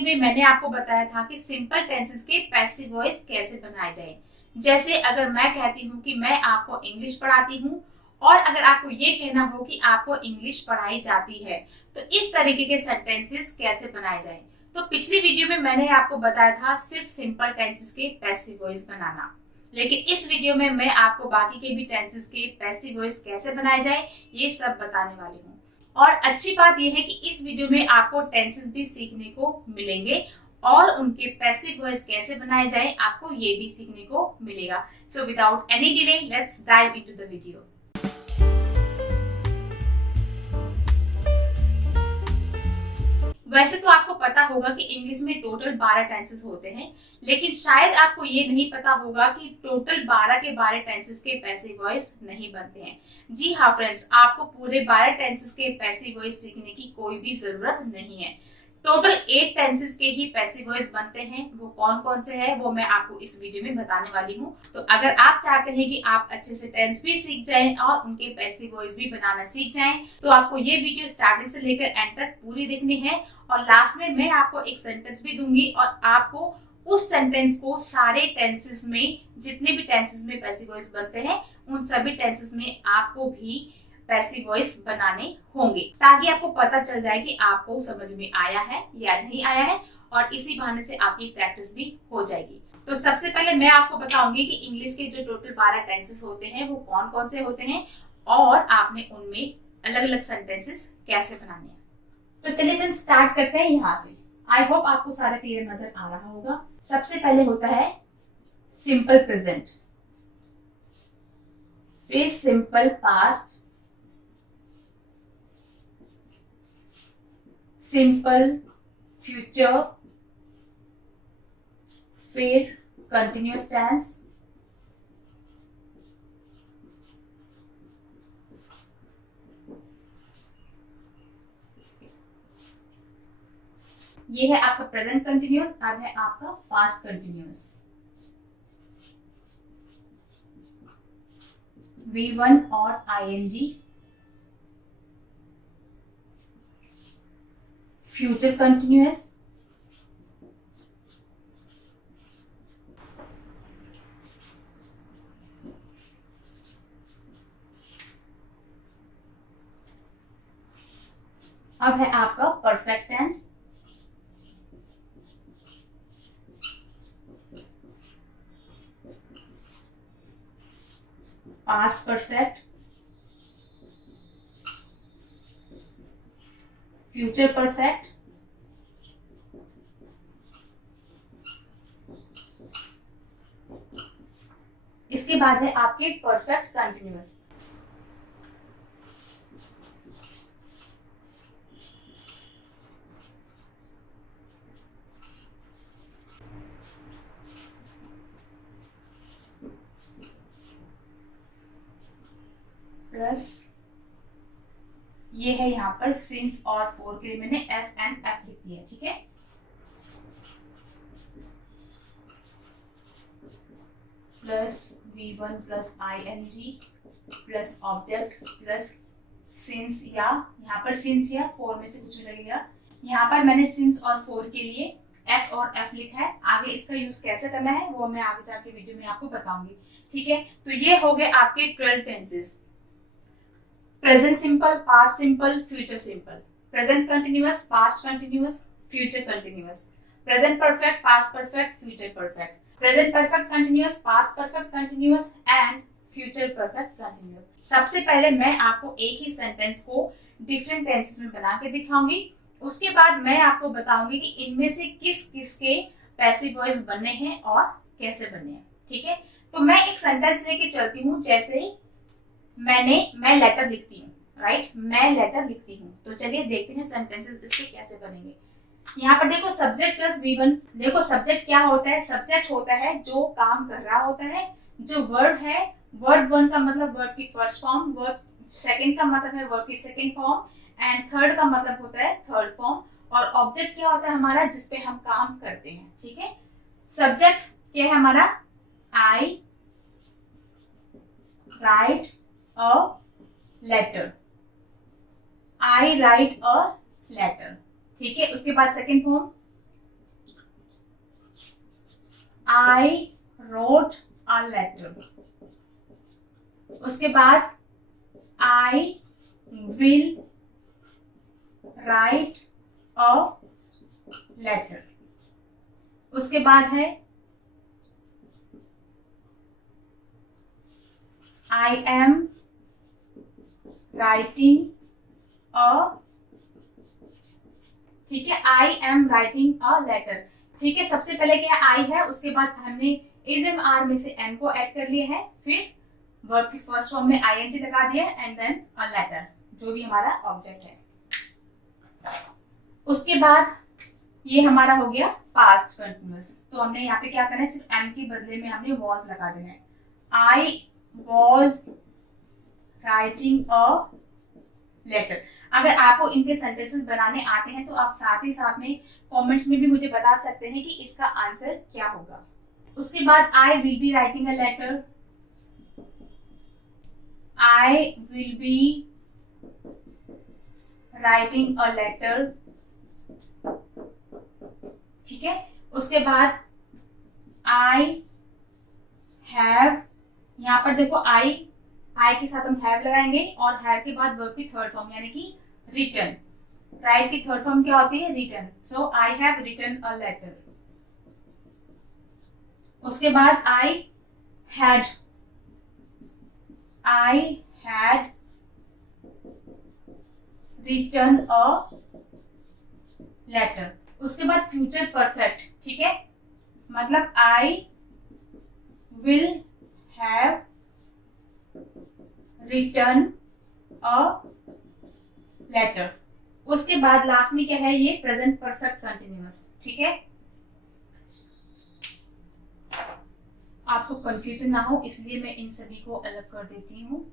Video में मैंने आपको बताया था कि सिंपल टेंसेस के पैसिव वॉइस कैसे बनाए जाए। जैसे अगर मैं कहती हूँ कि मैं आपको इंग्लिश पढ़ाती हूँ और अगर आपको ये कहना हो कि आपको इंग्लिश पढ़ाई जाती है, तो इस तरीके के सेंटेंसेस कैसे बनाए जाए। तो पिछली वीडियो में मैंने आपको बताया था सिर्फ सिंपल टेंसेस के पैसिव वॉइस बनाना, लेकिन इस वीडियो में मैं आपको बाकी के भी टेंसेस के पैसिव वॉइस कैसे बनाए जाए ये सब बताने वाली हूँ। और अच्छी बात यह है कि इस वीडियो में आपको टेंसेस भी सीखने को मिलेंगे और उनके पैसिव वॉइस कैसे बनाए जाए आपको ये भी सीखने को मिलेगा। So without any delay let's dive into the video. वैसे तो आपको पता होगा कि इंग्लिश में टोटल 12 टेंसेस होते हैं, लेकिन शायद आपको ये नहीं पता होगा कि टोटल 12 के 12 टेंसेस के पैसिव वॉइस नहीं बनते हैं। जी हाँ फ्रेंड्स, आपको पूरे 12 टेंसेस के पैसिव वॉइस सीखने की कोई भी जरूरत नहीं है। टोटल 8 टेंसेस के ही पैसिव वॉइस बनते हैं। वो कौन कौन से हैं वो मैं आपको इस वीडियो में बताने वाली हूँ। तो अगर आप चाहते हैं कि आप अच्छे से टेंस भी सीख जाएं और उनके पैसिव वॉइस भी बनाना सीख जाएं, तो आपको ये वीडियो स्टार्टिंग से लेकर एंड तक पूरी देखनी है। और लास्ट में मैं आपको एक सेंटेंस भी दूंगी और आपको उस सेंटेंस को सारे टेंसेस में, जितने भी टेंसेस में पैसिव वॉइस बनते हैं, उन सभी टेंसेस में आपको भी पैसिव वॉइस बनाने होंगे, ताकि आपको पता चल जाए कि आपको समझ में आया है या नहीं आया है, और इसी बहाने से आपकी प्रैक्टिस भी हो जाएगी। तो सबसे पहले मैं आपको बताऊंगी कि इंग्लिश के जो टोटल 12 टेंसेस होते हैं वो कौन कौन से होते हैं और आपने उनमें अलग अलग सेंटेंसेस कैसे बनाने हैं। तो चलिए फ्रेंड्स स्टार्ट करते हैं यहाँ से। आई होप आपको सारा क्लियर नजर आ रहा होगा। सबसे पहले होता है सिंपल प्रेजेंट, फिर सिंपल पास्ट, सिंपल फ्यूचर, फिर कंटिन्यूअस टेंस, ये है आपका प्रेजेंट कंटिन्यूअस। अब है आपका पास्ट कंटिन्यूअस। V1 और ING, फ्यूचर कंटिन्यूअस, अब है आपका perfect tense, past perfect, future perfect, इसके बाद है आपके परफेक्ट कंटिन्यूअस। प्लस ये है यहाँ पर सिंस और फॉर के लिए मैंने एस एंड एफ लिख दिया, ठीक है। Plus V1 plus ING plus object plus since, या यहाँ पर सिंस या फॉर में से कुछ भी लगेगा। यहाँ पर मैंने सिंस और फॉर के लिए एस और एफ लिखा है। आगे इसका यूज कैसे करना है वो मैं आगे जाके वीडियो में आपको बताऊंगी, ठीक है। तो ये हो गए आपके 12 tenses. Present simple, past simple, future simple, present continuous, past continuous, future continuous, present perfect, past perfect, future perfect, present perfect continuous, past perfect continuous and future perfect continuous. सबसे पहले मैं आपको एक ही सेंटेंस को डिफरेंट टेंसेस में बना के दिखाऊंगी। उसके बाद मैं आपको बताऊंगी कि इनमें से किस किस के पैसिव वॉइस बनने हैं और कैसे बनने हैं, ठीक है। तो मैं एक सेंटेंस लेके चलती हूँ। जैसे मैं लेटर लिखती हूँ, राइट, मैं लेटर लिखती हूँ। तो चलिए देखते हैं सेंटेंसेस इसके कैसे बनेंगे। यहाँ पर देखो सब्जेक्ट प्लस V1। देखो सब्जेक्ट क्या होता है? सब्जेक्ट होता है जो काम कर रहा होता है। जो वर्ब है, वर्ब 1 का मतलब वर्ब की फर्स्ट फॉर्म, वर्ब 2 का मतलब है वर्ब की सेकेंड फॉर्म, एंड 3 का मतलब होता है थर्ड फॉर्म। और ऑब्जेक्ट क्या होता है हमारा? जिसपे हम काम करते हैं, ठीक है। सब्जेक्ट क्या है हमारा? I write a letter, I write a letter, ठीक है। उसके बाद second form I wrote a letter. उसके बाद I will write a letter. उसके बाद है I am writing a, ठीक है, I am writing a letter. ठीक है, सबसे पहले क्या I है, उसके बाद हमने is am are में से am को ऐड कर लिया है, फिर वर्ब की फर्स्ट फॉर्म में ing लगा दिया एंड देन a letter, जो भी हमारा ऑब्जेक्ट है. उसके बाद ये हमारा हो गया पास्ट कंटिन्यूअस. तो हमने यहाँ पे क्या करना है, सिर्फ am के बदले में हमने was लगा देना है. I was writing a letter. अगर आपको इनके सेंटेंसेस बनाने आते हैं तो आप साथ ही साथ में कमेंट्स में भी मुझे बता सकते हैं कि इसका आंसर क्या होगा. उसके बाद I will be writing a letter. I will be writing a letter. ठीक है, उसके बाद I have, यहाँ पर देखो I के साथ हम have लगाएंगे और have के बाद वर्ब की थर्ड फॉर्म यानी कि written. राइट की थर्ड फॉर्म क्या होती है, written. So I have written a letter. उसके बाद I had written a letter. उसके बाद फ्यूचर परफेक्ट. ठीक है, मतलब I will have written a letter. उसके बाद लास्ट में क्या है, ये प्रेजेंट परफेक्ट कंटिन्यूअस. ठीक है, आपको कंफ्यूजन ना हो इसलिए मैं इन सभी को अलग कर देती हूँ.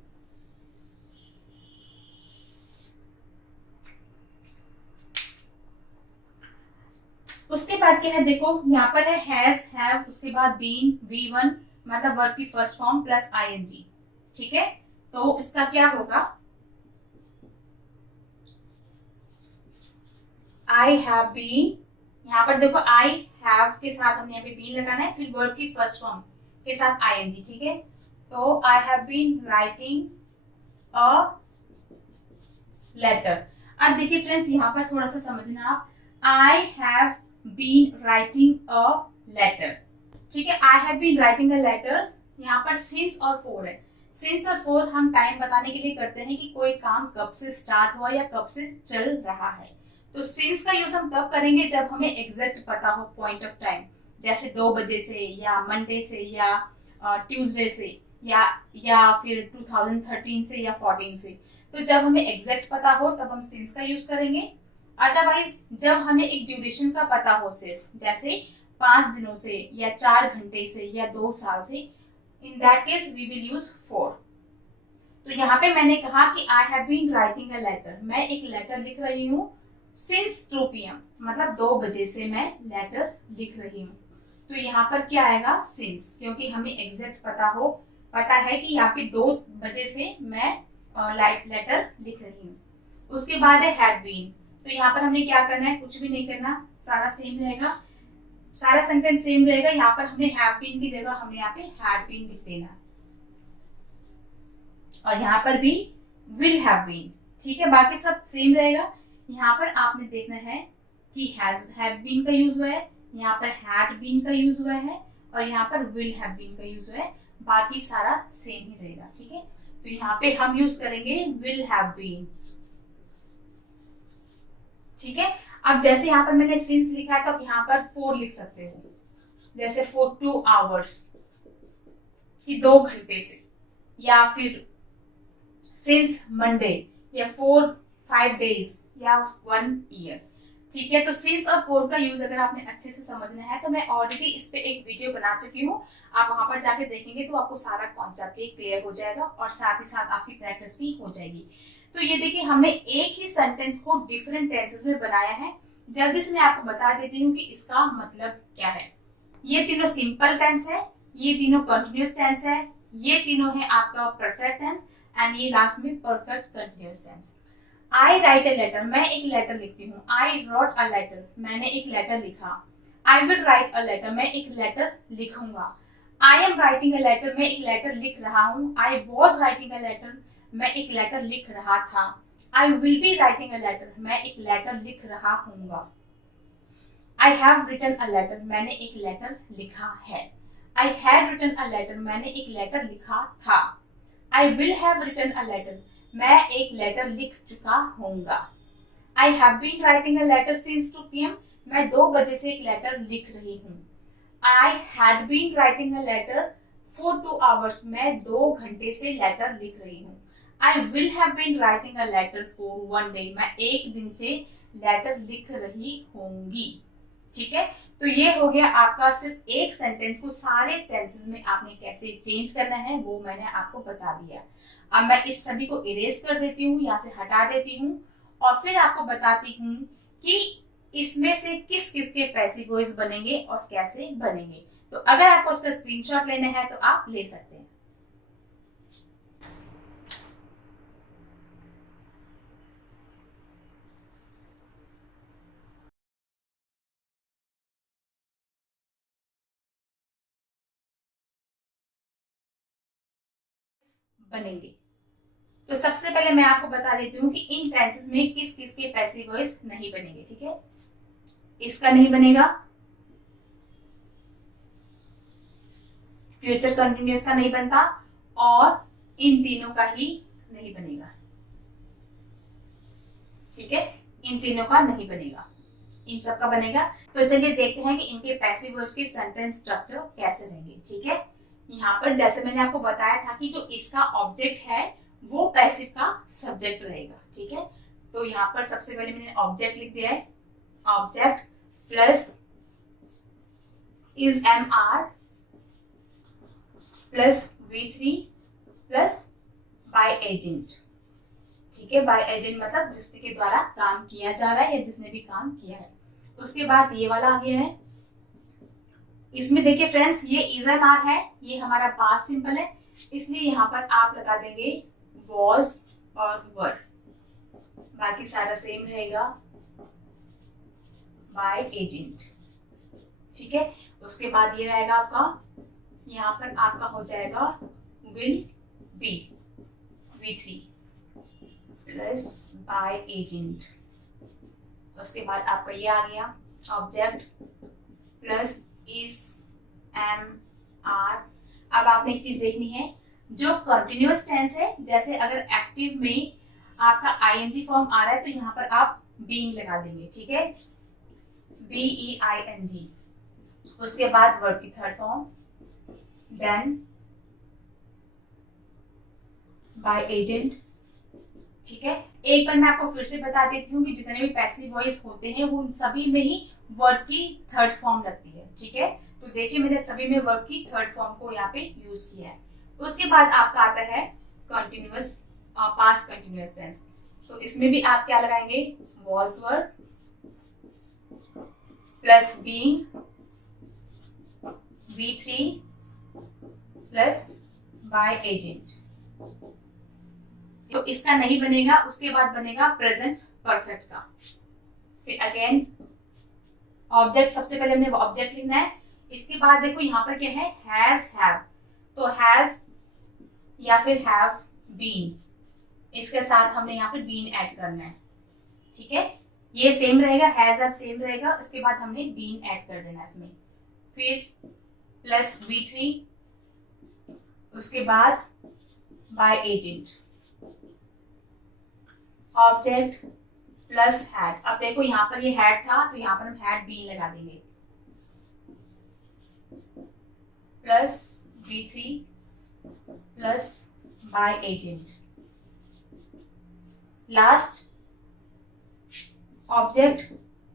उसके बाद क्या है, देखो यहाँ पर है हैज, हैव, उसके बाद बीन, V1 मतलब वर्ब की फर्स्ट फॉर्म प्लस ing. ठीक है, तो इसका क्या होगा, I have been, यहाँ पर देखो I have के साथ हमने यहाँ पे been लगाना है, फिर वर्ब की फर्स्ट फॉर्म के साथ ing. ठीक है, तो I have been writing a letter. अब देखिए फ्रेंड्स, यहाँ पर थोड़ा सा समझना आप. I have been writing a letter. ठीक है, I have been writing a letter. यहाँ पर since और for है. since और for हम टाइम बताने के लिए करते हैं कि कोई काम कब से स्टार्ट हुआ या कब से चल रहा है. तो since का यूज हम तब करेंगे जब हमें एग्जैक्ट पता हो पॉइंट ऑफ टाइम, जैसे 2 बजे से या मंडे से या ट्यूसडे से या फिर 2013 से या 14 से. तो जब हमें एग्जैक्ट पता हो तब हम since का यूज करेंगे. अदरवाइज जब हमें एक ड्यूरेशन का पता हो, सिर्फ जैसे 5 दिनों से या 4 घंटे से या 2 साल से, in that case we will use for. तो यहाँ पे मैंने कहा कि I have been writing a letter. मैं एक लेटर लिख रही हूँ since 2 PM, मतलब 2 बजे से मैं लेटर लिख रही हूँ. तो यहाँ पर क्या आएगा, since, क्योंकि हमें एग्जैक्ट पता है कि यहाँ पे 2 बजे से मैं लेटर लिख रही हूँ. उसके बाद है had been. तो यहाँ पर हमने क्या करना है, कुछ भी नहीं करना, सारा सेम रहेगा, सारा सेंटेंस सेम रहेगा. यहाँ पर हमने have been की जगह हमने यहाँ पे had been लिख देना और यहाँ पर भी will have been. ठीक है, बाकी सब सेम रहेगा. यहाँ पर आपने देखना है कि have been का यूज हुआ है, यहाँ पर had been का यूज हुआ है और यहाँ पर will have been का यूज हुआ है. बाकी सारा सेम ही रहेगा. ठीक है, तो यहाँ पे हम यूज करेंगे will have been. ठीक है, अब जैसे यहाँ पर मैंने since लिखा है तो आप यहाँ पर for लिख सकते हो, जैसे for 2 hours कि 2 घंटे से, या फिर since Monday, या for 5 days या 1 year. ठीक है, तो since और for का यूज अगर आपने अच्छे से समझना है तो मैं ऑलरेडी इस पे एक वीडियो बना चुकी हूँ. आप वहां पर जाके देखेंगे तो आपको सारा कॉन्सेप्ट क्लियर हो जाएगा और साथ ही साथ आपकी प्रैक्टिस भी हो जाएगी. तो ये देखिए, हमने एक ही सेंटेंस को डिफरेंट टेंसेस में बनाया है. जल्दी से मैं आपको बता देती हूँ कि इसका मतलब क्या है. ये तीनों सिंपल टेंस है, ये तीनों कंटिन्यूअस टेंस है, ये तीनों है आपका परफेक्ट टेंस एंड ये लास्ट में perfect continuous tense. I write a letter, मैं एक लेटर लिखती हूँ. आई रोट अ लेटर, मैंने एक लेटर लिखा. I will write a letter, मैं एक लेटर लिखूंगा। I am writing a letter, मैं एक लेटर लिख रहा हूँ। I was writing a letter, मैं एक लेटर लिख रहा था। I will be writing a letter, मैं एक लेटर लिख रहा हूँगा। I have written a letter, मैंने एक लेटर लिखा है। I had written a letter, मैंने एक लेटर लिखा था। I will have written a letter, मैं एक लेटर लिख चुका होऊंगा। I have been writing a letter since 2 PM, मैं 2 बजे से एक लेटर लिख रही हूँ। I had been writing a letter for 2 hours, मैं 2 घंटे से लेटर लिख रही हूँ। I will have been writing a letter for 1 day, मैं एक दिन से लेटर लिख रही होंगी। ठीक है, तो ये हो गया आपका सिर्फ एक सेंटेंस को सारे टेंसेस में आपने कैसे चेंज करना है वो मैंने आपको बता दिया। अब मैं इस सभी को इरेज कर देती हूँ, यहाँ से हटा देती हूँ और फिर आपको बताती हूँ कि इसमें से किस किस के पैसिव वॉइस बनेंगे और कैसे बनेंगे। तो अगर आपको उसका स्क्रीनशॉट लेना है तो आप ले सकते हैं। बनेंगे तो सबसे पहले मैं आपको बता देती हूँ कि इन टेंसेस में किस किस के पैसिव वॉइस नहीं बनेंगे। ठीक है, इसका नहीं बनेगा, फ्यूचर कंटिन्यूअस का नहीं बनता और इन तीनों का ही नहीं बनेगा। ठीक है, इन तीनों का नहीं बनेगा, इन सब का बनेगा। तो चलिए देखते हैं कि इनके पैसिव वॉइस के सेंटेंस स्ट्रक्चर कैसे रहेंगे। ठीक है, यहाँ पर जैसे मैंने आपको बताया था कि जो इसका ऑब्जेक्ट है वो पैसिव का सब्जेक्ट रहेगा। ठीक है, तो यहाँ पर सबसे पहले मैंने ऑब्जेक्ट लिख दिया है, object plus is MR plus V3 plus by agent. ठीक है, बाय एजेंट मतलब जिसके द्वारा काम किया जा रहा है या जिसने भी काम किया है। उसके बाद ये वाला आ गया है, इसमें देखिए फ्रेंड्स ये इज MR है, ये हमारा पास्ट सिंपल है, इसलिए यहाँ पर आप लगा देंगे वॉज और वर, बाकी सारा सेम रहेगा बाय एजेंट। ठीक है, उसके बाद ये रहेगा आपका, यहाँ पर आपका हो जाएगा will be V3 plus by agent. उसके बाद आपका ये आ गया ऑब्जेक्ट प्लस इज MR। अब आपने एक चीज देखनी है, जो कंटिन्यूअस टेंस है, जैसे अगर एक्टिव में आपका ING फॉर्म आ रहा है तो यहाँ पर आप बीइंग लगा देंगे। ठीक है, BEING। उसके बाद वर्ब की third form then by agent. ठीक है, एक बार मैं आपको फिर से बता देती हूँ कि जितने भी पैसिव वॉइस होते हैं वो सभी में ही वर्ब की थर्ड फॉर्म लगती है। ठीक है, तो देखिए मैंने सभी में वर्ब की थर्ड फॉर्म को यहाँ पे यूज किया है। उसके बाद आपका आता है कंटिन्यूअस पास्ट कंटिन्यूअस टेंस, तो इसमें भी आप क्या लगाएंगे, was were plus being V3 plus by agent. तो इसका नहीं बनेगा, उसके बाद बनेगा प्रेजेंट परफेक्ट का। फिर अगेन ऑब्जेक्ट, सबसे पहले हमने ऑब्जेक्ट लिखना है, इसके बाद देखो यहाँ पर क्या है, हैज हैव, तो हैज या फिर हैव बीन, इसके साथ हमने यहाँ पर बीन ऐड करना है। ठीक है, ये सेम रहेगा, हैज हैव सेम रहेगा, उसके बाद हमने बीन ऐड कर देना इसमें। फिर प्लस V3, उसके बाद by agent, object plus had. अब देखो यहाँ पर ये हैड था तो यहाँ पर हम हैड बीन लगा देंगे, plus V3 plus by agent, last object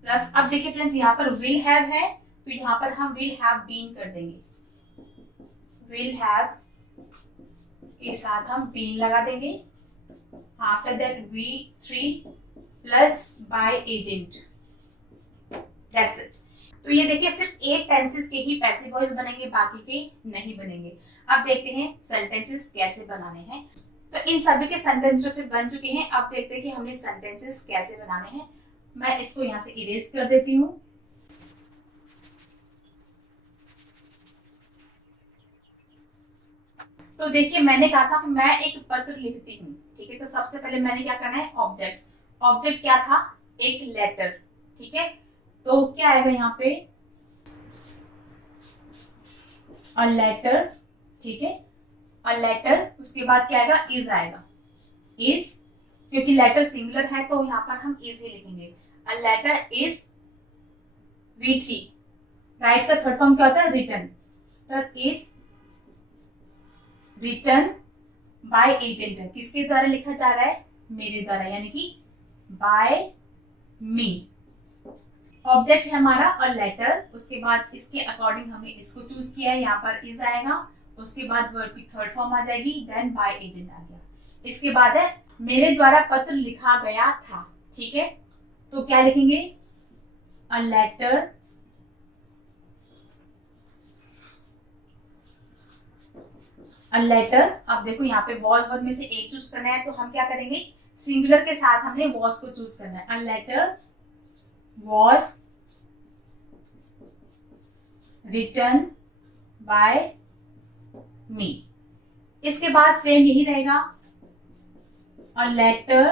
plus. अब देखिए फ्रेंड्स यहाँ पर विल हैव है तो यहाँ पर हम विल हैव बीन कर देंगे, विल हैव के साथ हम बीन लगा देंगे। After that V3 plus by agent, that's it. तो ये देखिए सिर्फ 8 टेंसेस के ही पैसिव वॉइस बनेंगे, बाकी के नहीं बनेंगे। अब देखते हैं सेंटेंसेस कैसे बनाने हैं। तो इन सभी के सेंटेंस स्ट्रक्चर बन चुके हैं, अब देखते हैं कि हमने सेंटेंसेस कैसे बनाने हैं। मैं इसको यहाँ से इरेज कर देती हूँ। तो देखिए मैंने कहा था कि मैं एक पत्र लिखती हूँ, ठीक है। तो सबसे पहले मैंने क्या करना है, ऑब्जेक्ट। ऑब्जेक्ट क्या था, एक लेटर, ठीक है। तो क्या आएगा यहाँ पे, अ लेटर, ठीक है, अ लेटर। उसके बाद क्या आएगा, इज आएगा, इज, क्योंकि लेटर सिंगुलर है तो यहाँ पर हम इज ही लिखेंगे। A letter is with he, write का थर्ड फॉर्म क्या होता है, written. Is written by agent, किसके द्वारा लिखा जा रहा है, मेरे द्वारा, यानी कि बाय मी। ऑब्जेक्ट है हमारा अ लेटर, उसके बाद इसके अकॉर्डिंग हमने इसको चूज किया है, यहाँ पर इज आएगा, उसके बाद वर्ब की थर्ड फॉर्म आ जाएगी, देन बाय एजेंट आ गया। इसके बाद है मेरे द्वारा पत्र लिखा गया था, ठीक है। तो क्या लिखेंगे, अ लेटर अ लेटर। अब देखो यहाँ पे वॉज वर्ब में से एक चूज करना है, तो हम क्या करेंगे, सिंगुलर के साथ हमने वॉज को चूज करना है। A letter was written by me. इसके बाद सेम यही रहेगा, अ लेटर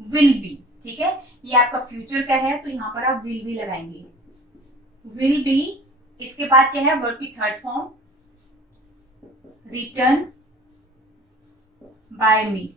विल बी, ठीक है। ये आपका फ्यूचर का है तो यहाँ पर आप विल बी लगाएंगे, विल बी। इसके बाद क्या है, वर्ब की थर्ड फॉर्म, रिटर्न बाय मी,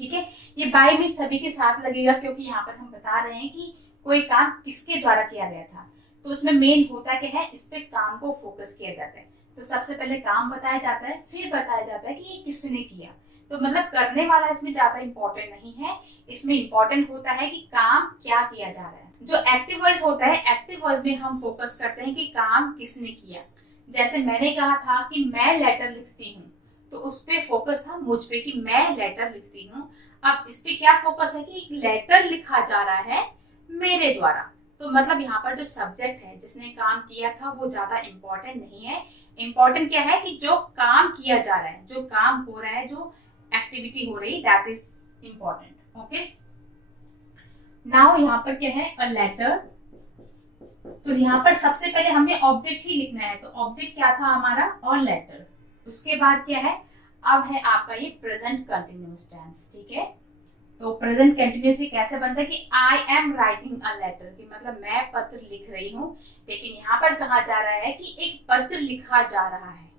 ठीक है। ये बाय मी सभी के साथ लगेगा, क्योंकि यहाँ पर हम बता रहे हैं कि कोई काम किसके द्वारा किया गया था। तो उसमें मेन होता क्या है, इस पे काम को फोकस किया जाता है। तो सबसे पहले काम बताया जाता है, फिर बताया जाता है कि ये किसने किया। तो मतलब करने वाला इसमें ज्यादा इंपॉर्टेंट नहीं है, इसमें इंपॉर्टेंट होता है कि काम क्या किया जा रहा है। जो एक्टिव वॉइस होता है, एक्टिव वॉइस में हम फोकस करते हैं कि काम किसने किया। जैसे मैंने कहा था कि मैं लेटर लिखती हूँ, तो उस पे फोकस था मुझ पे कि मैं लेटर लिखती हूँ। अब इस पे क्या फोकस है कि एक लेटर लिखा जा रहा है मेरे द्वारा। तो मतलब यहाँ पर जो सब्जेक्ट है जिसने काम किया था वो ज्यादा इंपॉर्टेंट नहीं है। इंपॉर्टेंट क्या है कि जो काम किया जा रहा है, जो काम हो रहा है, जो एक्टिविटी हो रही, that is important. Okay, now यहाँ पर क्या है, अ लेटर। तो यहाँ पर सबसे पहले हमने ऑब्जेक्ट ही लिखना है। तो ऑब्जेक्ट क्या था हमारा, अ लेटर। उसके बाद क्या है, अब है आपका ये प्रेजेंट कंटिन्यूअस टेंस, ठीक है। तो प्रेजेंट कंटिन्यूअस कैसे बनता है कि I am writing a letter, कि मतलब मैं पत्र लिख रही हूँ। लेकिन यहाँ पर कहा जा रहा है कि एक पत्र लिखा जा रहा है,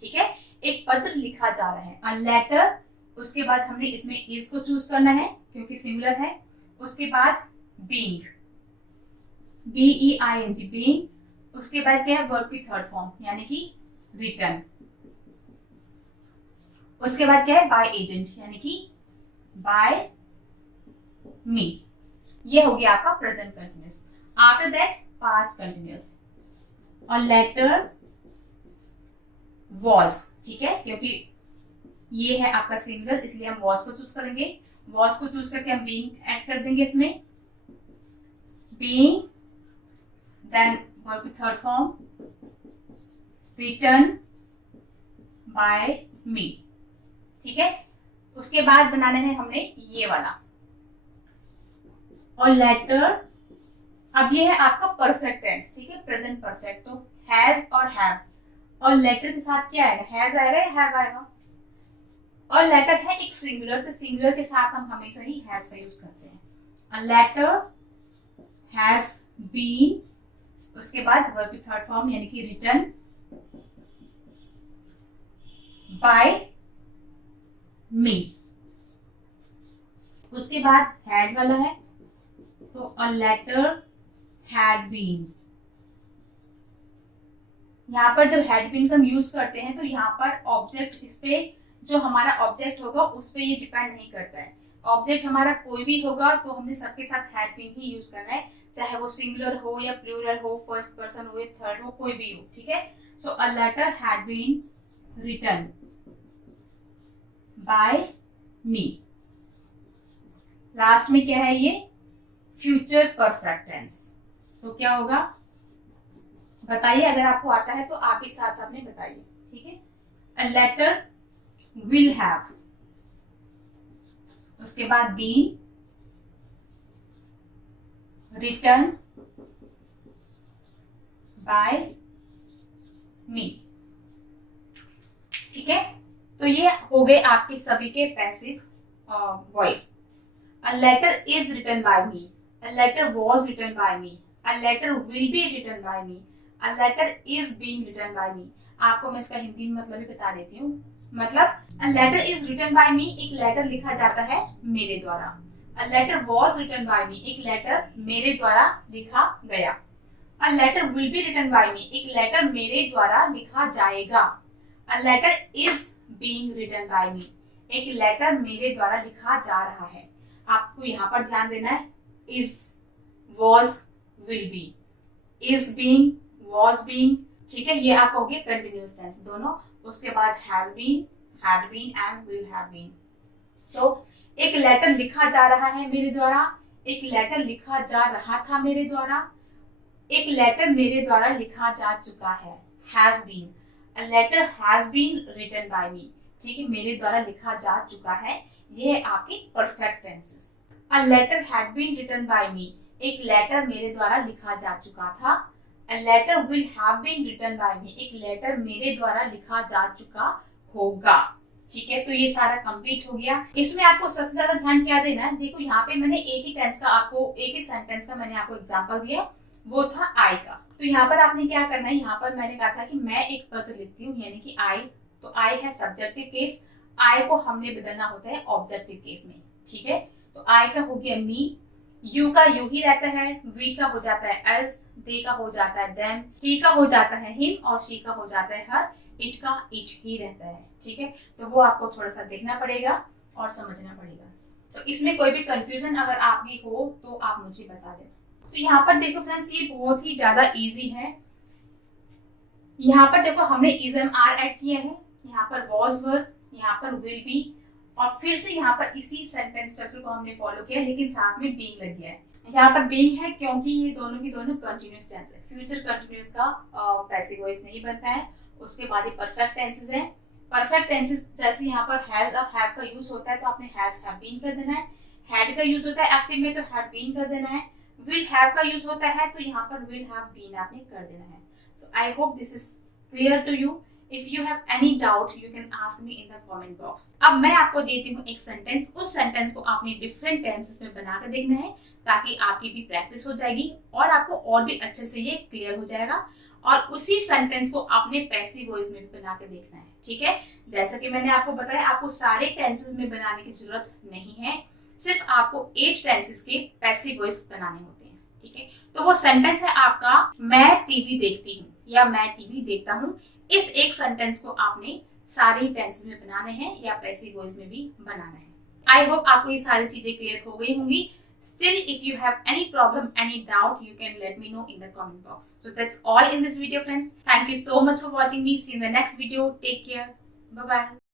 ठीक है, एक पत्र लिखा जा रहा है, अ लेटर। उसके बाद हमने इसमें इज को चूज करना है क्योंकि सिंगुलर है। उसके बाद बीइंग, BEING, बीइंग। उसके बाद क्या है, वर्ब की थर्ड फॉर्म यानी कि रिटन। उसके बाद क्या है, बाय एजेंट यानी कि बाय मी। ये हो गया आपका present continuous. After that past continuous, a letter was, ठीक है, क्योंकि ये है आपका सिंगुलर इसलिए हम वॉज को चूज करेंगे। वॉज को चूज करके हम बीइंग ऐड कर देंगे इसमें, बीइंग, देन वर्ब की थर्ड फॉर्म, रिटन बाय मी, ठीक है। उसके बाद बनाना है हमने ये वाला, और लेटर। अब ये है आपका परफेक्ट टेंस, ठीक है, प्रेजेंट परफेक्ट। तो हैज और हैव, और लेटर के साथ क्या आएगा, हैज आएगा या हैव आएगा। और लेटर है एक सिंगुलर, तो सिंगुलर के साथ हम हमेशा ही हैज का यूज करते हैं। अ लेटर हैज बीन, उसके बाद वर्ब की थर्ड फॉर्म यानी कि रिटन बाय मी। उसके बाद हैड वाला है, तो अ लेटर हैड बीन। यहाँ पर जब हैड बीन का हम यूज करते हैं तो यहाँ पर ऑब्जेक्ट, इस पे जो हमारा ऑब्जेक्ट होगा उस पे ये डिपेंड नहीं करता है। ऑब्जेक्ट हमारा कोई भी होगा तो हमने सबके साथ हैड बीन ही यूज करना है, चाहे वो सिंगुलर हो या प्लूरल हो, फर्स्ट पर्सन हो या थर्ड हो, कोई भी हो, ठीक है। So a letter had been written by me. Last में क्या है, ये फ्यूचर परफेक्ट टेंस। तो क्या होगा बताइए, अगर आपको आता है तो आप भी साथ साथ में बताइए, ठीक है। अ लेटर विल हैव, उसके बाद बीन, रिटन बाय मी। तो ये हो गए आपके सभी के passive voice. A letter is written by me. A letter was written by me. A letter will be written by me. A letter is being written by me. आपको मैं इसका हिंदी में मतलब भी बता देती हूँ। मतलब a letter is written by me, एक लेटर लिखा जाता है मेरे द्वारा। A letter was written by me, एक लेटर मेरे द्वारा लिखा गया। A letter will be written by me, एक लेटर मेरे द्वारा लिखा जाएगा। A letter is being written by me, एक लेटर मेरे द्वारा लिखा जा रहा है। आपको यहाँ पर ध्यान देना है, is, was, will be, is being, was being, ठीक है, ये आपका हो गया कंटिन्यूअस टेंस दोनों। उसके बाद has been, had been and will have been। So, एक लेटर लिखा जा रहा है मेरे द्वारा, एक लेटर लिखा जा रहा था मेरे द्वारा, एक लेटर मेरे द्वारा लिखा जा चुका है, has been, a letter has been written by me, ठीक है, मेरे द्वारा लिखा जा चुका है। ये है आपके perfect tenses. A letter had been written by me, एक लेटर मेरे द्वारा लिखा जा चुका था। A letter will have been written by me, एक लेटर मेरे द्वारा लिखा जा चुका होगा। ठीक है, तो ये सारा कंप्लीट हो गया। इसमें आपको सबसे ज्यादा ध्यान क्या देना है, देखो यहाँ पे मैंने एक ही टेंस का आपको, एक ही सेंटेंस का मैंने आपको एग्जांपल दिया, वो था आई का। तो यहाँ पर आपने क्या करना है, यहाँ पर मैंने कहा था कि मैं एक पद लिखती हूँ, यानी कि आई, तो आई है सब्जेक्टिव केस, आई को हमने बदलना होता है ऑब्जेक्टिव केस में। ठीक है, तो आई का हो गया मी, यू का यू ही रहता है, वी का हो जाता है एस, दे का हो जाता है देम, ही का हो जाता है हिम और शी का हो जाता है हर, इट का इट ही रहता है। ठीक है, तो वो आपको थोड़ा सा देखना पड़ेगा और समझना पड़ेगा। तो इसमें कोई भी कंफ्यूजन अगर आपकी हो तो आप मुझे बता देना। तो यहाँ पर देखो फ्रेंड्स, ये बहुत ही ज्यादा इजी है। यहाँ पर देखो हमने इजम आर ऐड किया है, यहाँ पर वॉज वर, यहाँ पर विल बी, और फिर से यहाँ पर इसी सेंटेंस स्ट्रक्चर को हमने फॉलो किया, लेकिन साथ में बीइंग लग गया है। यहाँ पर बीइंग है क्योंकि ये दोनों की दोनों कंटिन्यूअस टेंस है। फ्यूचर कंटिन्यूअस का पैसिव वॉइस नहीं बनता है। उसके बाद ये परफेक्ट टेंसेस है। परफेक्ट टेंसेस जैसे यहाँ पर हैज और हैव का यूज होता है तो आपने हैज हैव बीन कर देना है। हैड का यूज होता है एक्टिव में तो हैड बीन कर देना है। विल हैव का यूज होता है तो यहाँ पर विल हैव बीन आपने कर देना है। So I hope this is clear to you. If you have any doubt, you can ask me in the comment box. अब मैं आपको देती हूँ एक सेंटेंस, उस सेंटेंस को आपने डिफरेंट टेंसेस में बना कर देखना है ताकि आपकी भी प्रैक्टिस हो जाएगी और आपको और भी अच्छे से ये क्लियर हो जाएगा। और उसी सेंटेंस को आपने पैसिव वॉइस में भी बना के देखना है। ठीक है, जैसा कि मैंने आपको बताया, आपको सारे टेंसेस में बनाने की जरूरत नहीं है, सिर्फ आपको 8 टेंसेस के पैसिव वॉइस बनाने होते हैं। ठीक है, तो वो सेंटेंस है आपका, मैं टीवी देखती हूँ या मैं टीवी देखता हूँ। इस एक सेंटेंस को आपने सारे टेंसेस में बनाने हैं या पैसिव वॉइस में भी बनाना है। आई होप आपको ये सारी चीजें क्लियर हो गई होंगी। Still, if you have any problem, any doubt, you can let me know in the comment box. So that's all in this video, friends. Thank you so much for watching me. See you in the next video. Take care. Bye-bye.